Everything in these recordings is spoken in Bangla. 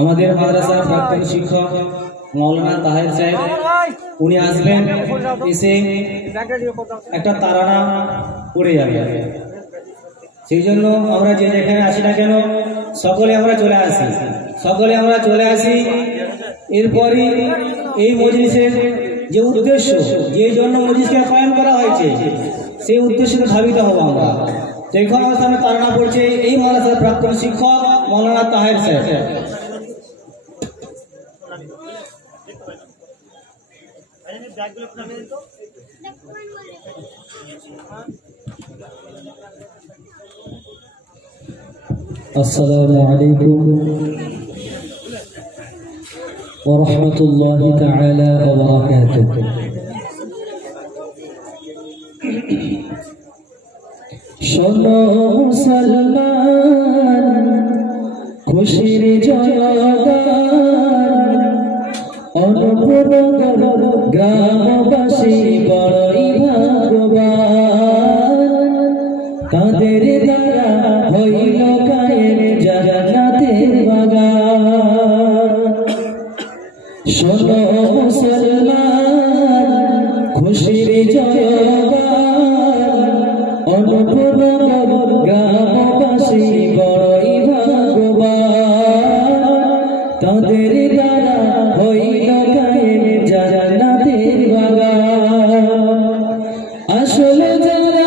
আমাদের মাদ্রাসার প্রাক্তন শিক্ষক মৌলানা তাহের সাহেব উনি আসবেন, এসে একটা তারানা পড়ে যাবে। সেই জন্য আমরা যে যেখানে আসি না কেন সকলে আমরা চলে আসি। এরপরই এই মজলিসের যে উদ্দেশ্য, যে জন্য মজলিসকে কায়েম করা হয়েছে, সেই উদ্দেশ্যে ধাবিত হব আমরা। তো এখন আমার সামনে তারানা পড়ছে এই মাদ্রাসার প্রাক্তন শিক্ষক মৌলানা তাহের সাহেব। अस्सलामु अलैकुम व रहमतुल्लाहि ताआला व बरकातुहू। शोनो मुसलमान खुशिर जयगान, अनुपूर्ण ग्रामबासी बड़ई भाग्यवान, ताদের দ্বারা হইল কায়েম জান্নাতের বাগান। শোনো মুসলমান খুশির জয়গান, অনুপূর্ণ গ্রামবাসী বড়ই ভাগ্যবান, তাদের দ্বারা হইল কায়েম জান্নাতের বাগান। আসলে যারা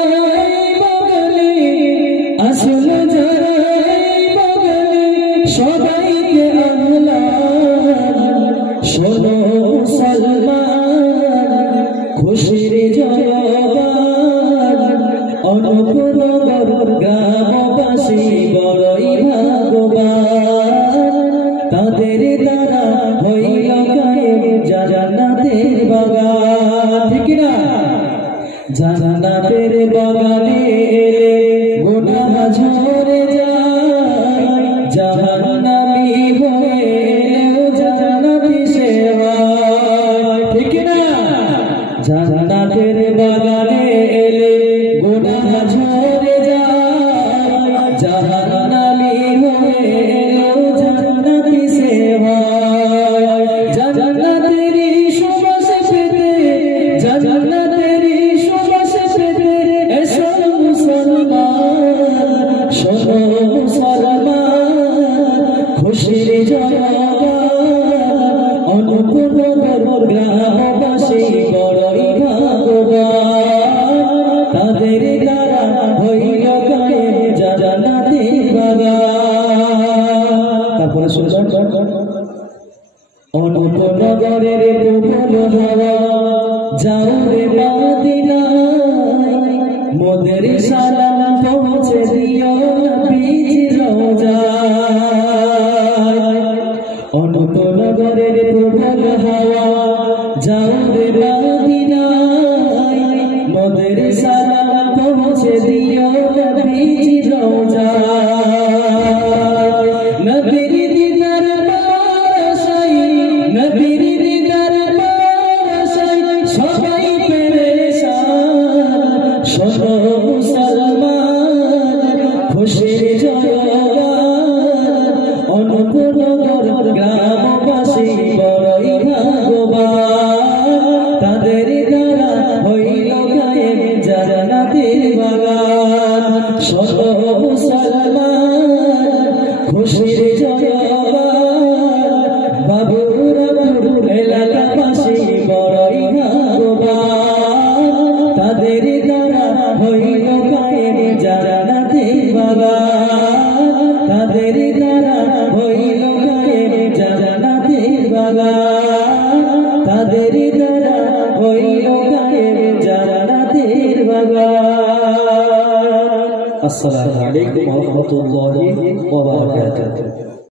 সবাইকে আহ্লান, শোনো মুসলমান খুশির জয়গান, অনুপূর্ণ গ্রামবাসী বড়ই ভাগ্যবান, তাদের দ্বারা হইল কায়েম জান্নাতের বাগান। ঠিক না? জান্নাতের বাগানে এলে গুনাহ ঝরে যায়, জাহান্নামী হয়েও জান্নাতি সেবায়। ঠিক না? জান্নাতের বাগানে এলে গুনাহ ঝরে যায়, জাহান্নামী হয়েও জান্নাতি সেবায়। জান্নাতেরই সুবাস পেতে, জান্নাতেরই সুবাস পেতে এসো মুসলমান, শোনো মুসলমান খুশির জয়গান, অনুপূর্ণ গ্রামবাসী বড়ই ভাগ্যবান, তাদের দ্বারা হইল কায়েম জান্নাতের বাগান। তারপরে শুনবেন, অনুপূর্ণ গরের প্রবল হাওয়া যাও রে মদিনায়, মোদের সালাম পৌঁছে দিও নবীজির রওজায়। অনুপূর্ণ গরের প্রবল হাওয়া যাও রে মদিনায়, মোদের সালাম পৌঁছে দিও নবীজির রওজায়। নবীর দিদার পাশাই, নবীর দিদার পাশাই সবাই পেরেশান, শোনো মুসলমান খুশির জয়গান, অনুপূর্ণ গ্রামবাসী বড়ই ভাগ্যবান, তাদের দ্বারা হইল কায়েম জান্নাতের বাগান। শোনো মুসলমান খুশির জয়গান, বাবুরাপুর এলাকাবাসী বড়ই ভাগ্যবান, তাদের দ্বারা হইল কায়েম জান্নাতের বাগান, তাদের দ্বারা হইল কায়েম জান্নাতের বাগান, তাদের দ্বারা হইল কায়েম জান্নাতের বাগান। আসসালামু আলাইকুম ওয়া রাহমাতুল্লাহি ওয়া বারাকাতুহু।